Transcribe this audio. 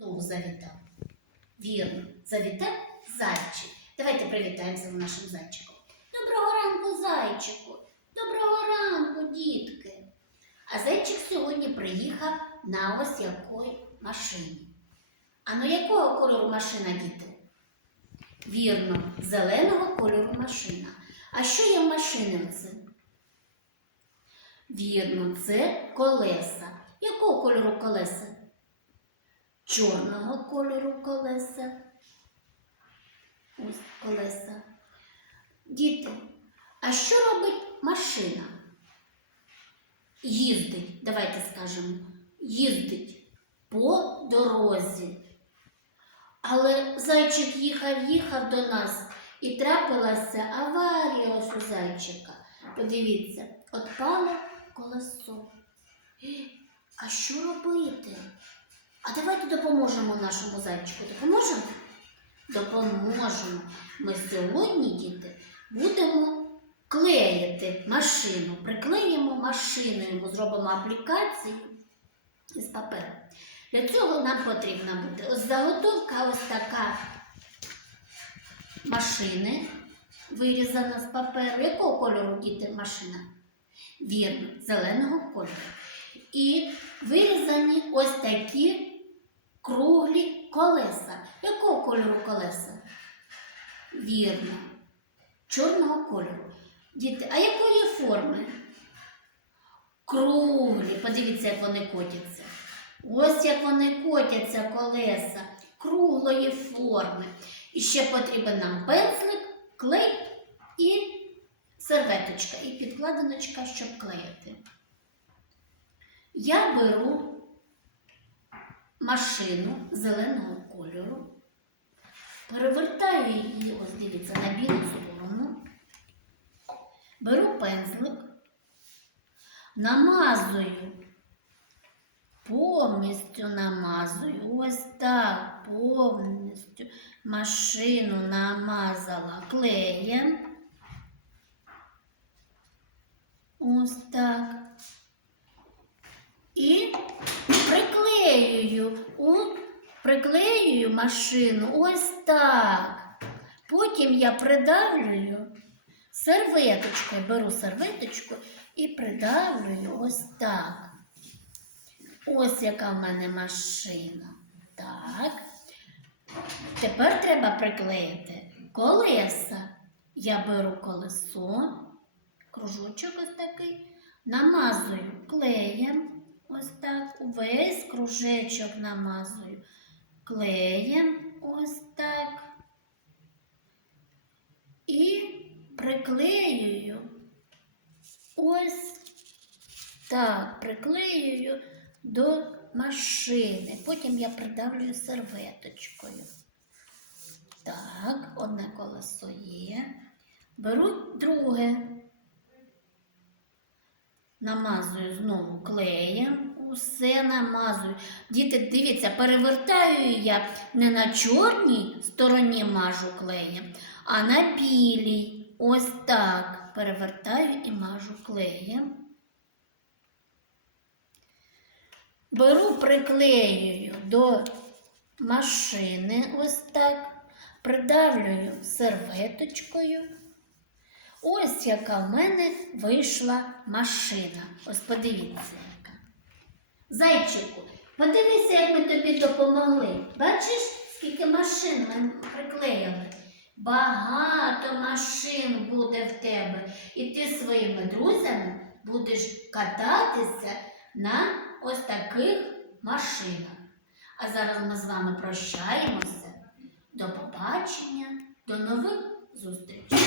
знову завітав? Вірно, завітав зайчик. Давайте привітаємося з нашим зайчиком. Доброго ранку, зайчику! Доброго ранку, дітки! А зайчик сьогодні приїхав на ось якої машині. А ну якого кольору машина, діти? Вірно, зеленого кольору машина. А що є в машини оце? Вірно, це колеса. Якого кольору колеса? Чорного кольору колеса. Ось колеса. Діти, а що робить машина? Їздить, давайте скажемо, їздить по дорозі. Але зайчик їхав, їхав до нас і трапилася аварія ось у зайчика. Подивіться, отпало колесо. А що робити? А давайте допоможемо нашому зайчику. Допоможемо? Допоможемо. Ми сьогодні, діти, будемо клеїти машину. Приклеїмо машину, йому зробимо аплікацію з паперу. Для цього нам потрібна буде заготовка ось така машини, вирізана з паперу. Якого кольору діти машина? Вірно, зеленого кольору. І вирізані ось такі круглі колеса. Якого кольору колеса? Вірно, чорного кольору. Діти, а якої форми? Круглі. Подивіться, як вони котяться. Ось як вони котяться колеса круглої форми. І ще потрібен нам пензлик, клей і серветочка, і підкладиночка, щоб клеїти. Я беру машину зеленого кольору, перевертаю її, ось дивіться, на білу сторону, беру пензлик, намазую, повністю намазую, ось так, повністю машину намазала клеєм. Ось так. І приклеюю, у, приклеюю машину ось так. Потім я придавлюю серветочкою, беру серветочку і придавлюю ось так. Ось яка в мене машина. Так. Тепер треба приклеїти колеса. Я беру колесо, кружочок ось такий, намазую клеєм. Ось так, увесь кружечок намазую клеєм, ось так. І приклеюю ось так, приклеюю до машини. Потім я придавлюю серветочкою. Так, одне колесо є. Беру друге. Намазую знову клеєм, усе намазую. Діти, дивіться, перевертаю я не на чорній стороні мажу клеєм, а на білій. Ось так перевертаю і мажу клеєм. Беру, приклеюю до машини, ось так, придавлюю серветочкою. Ось яка в мене вийшла машина. Ось подивіться, яка. Зайчику, подивися, як ми тобі допомогли. Бачиш, скільки машин ми приклеїли? Багато машин буде в тебе. І ти своїми друзями будеш кататися на ось таких машинах. А зараз ми з вами прощаємося. До побачення, до нових зустрічей.